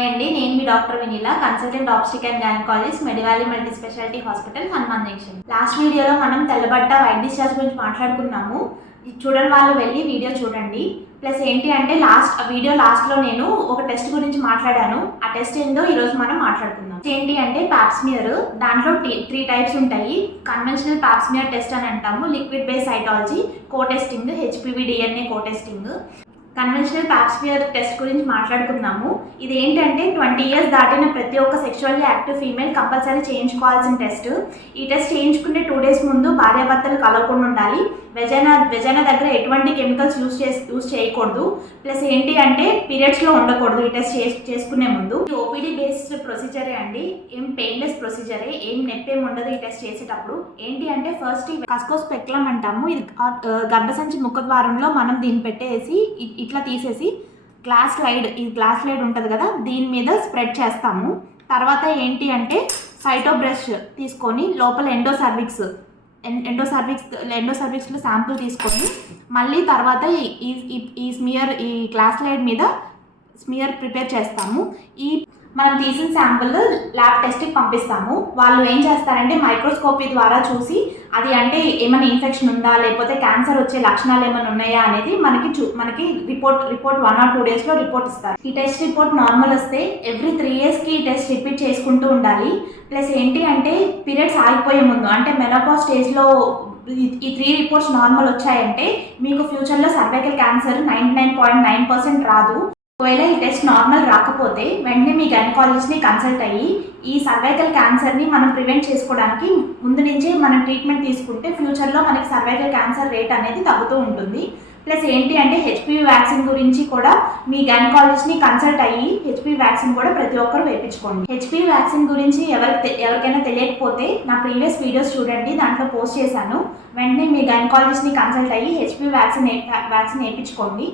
Hi అండి, నేను మీ doctor Vineela, consultant obstetric and gynaecologist, Medivalley multi speciality hospital, Hanuman junction. Last వీడియోలో మనం తెల్లబట్ట వైట్ డిశ్చార్జ్ గురించి మాట్లాడుకున్నాము. చూడని వాళ్ళు వెళ్ళి వీడియో చూడండి. ప్లస్ ఏంటి అంటే వీడియో లాస్ట్లో నేను ఒక టెస్ట్ గురించి మాట్లాడాను. ఆ టెస్ట్ ఏందో ఈరోజు మనం మాట్లాడుకుందాం. ఏంటి అంటే పాప్స్మియర్. దాంట్లో 3 టైప్స్ ఉంటాయి. కన్వెన్షనల్ పాప్స్మియర్ టెస్ట్ అని అంటాము, liquid base cytology, co testing, HPV DNA co testing. Conventional pap smear test గురించి మాట్లాడుకుందాము. ఇది ఏంటంటే 20 years దాటిన ప్రతి ఒక్క సెక్షువల్లీ యాక్టివ్ ఫీమేల్ కంపల్సరీ చేయించుకోవాల్సిన టెస్ట్. ఈ టెస్ట్ చేయించుకునే 2 days ముందు భార్యాభర్తలు కలవకుండా ఉండాలి. వెజైనా దగ్గర ఎటువంటి కెమికల్స్ యూజ్ చేయకూడదు. ప్లస్ ఏంటి అంటే పీరియడ్స్లో ఉండకూడదు ఈ టెస్ట్ చేసుకునే ముందు. ఇది ఓపీడీ బేస్డ్ ప్రొసీజరే అండి, ఏం పెయిన్లెస్ ప్రొసీజరే, ఏం నొప్పి ఏమి ఉండదు ఈ టెస్ట్ చేసేటప్పుడు. ఏంటి అంటే ఫస్ట్ కస్కోస్పెక్లం అంటాము. ఇది గర్భసంచి ముఖద్వారంలో మనం దీన్ని పెట్టేసి ఇట్లా తీసేసి గ్లాస్ స్లైడ్ ఉంటుంది కదా, దీని మీద స్ప్రెడ్ చేస్తాము. తర్వాత ఏంటి అంటే సైటో బ్రష్ తీసుకొని లోపల ఎండోసర్విక్స్లో శాంపుల్ తీసుకొని మళ్ళీ తర్వాత ఈ గ్లాస్ స్లైడ్ మీద స్మియర్ ప్రిపేర్ చేస్తాము. మనం తీసిన శాంపుల్ ల్యాబ్ టెస్ట్కి పంపిస్తాము. వాళ్ళు ఏం చేస్తారంటే మైక్రోస్కోపీ ద్వారా చూసి అది అంటే ఏమైనా ఇన్ఫెక్షన్ ఉందా, లేకపోతే క్యాన్సర్ వచ్చే లక్షణాలు ఏమైనా ఉన్నాయా అనేది మనకి రిపోర్ట్ 1 or 2 daysలో రిపోర్ట్ ఇస్తారు. ఈ టెస్ట్ రిపోర్ట్ నార్మల్ వస్తే ఎవ్రీ 3 yearsకి ఈ టెస్ట్ రిపీట్ చేసుకుంటూ ఉండాలి. ప్లస్ ఏంటి అంటే పీరియడ్స్ ఆగిపోయే ముందు అంటే మెనోపాజ్ స్టేజ్లో ఈ 3 రిపోర్ట్స్ నార్మల్ వచ్చాయంటే మీకు ఫ్యూచర్లో సర్వైకల్ క్యాన్సర్ 99.9% రాదు. ఒకవేళ ఈ టెస్ట్ నార్మల్ రాకపోతే వెంటనే మీ గైనకాలజిస్ట్ని కన్సల్ట్ అయ్యి ఈ సర్వైకల్ క్యాన్సర్ని మనం ప్రివెంట్ చేసుకోవడానికి ముందు నుంచే మనం ట్రీట్మెంట్ తీసుకుంటే ఫ్యూచర్లో మనకి సర్వైకల్ క్యాన్సర్ రేట్ అనేది తగ్గుతూ ఉంటుంది. ప్లస్ ఏంటి అంటే హెచ్పివి వ్యాక్సిన్ గురించి కూడా మీ గైనకాలజిస్ట్ని కన్సల్ట్ అయ్యి హెచ్పివి వ్యాక్సిన్ కూడా ప్రతి ఒక్కరు వేయించుకోండి. హెచ్పివి వ్యాక్సిన్ గురించి ఎవరికైనా తెలియకపోతే నా ప్రీవియస్ వీడియోస్ చూడండి, దాంట్లో పోస్ట్ చేశాను. వెంటనే మీ గైనకాలజిస్ట్ని కన్సల్ట్ అయ్యి హెచ్పివి వ్యాక్సిన్ వేయించుకోండి.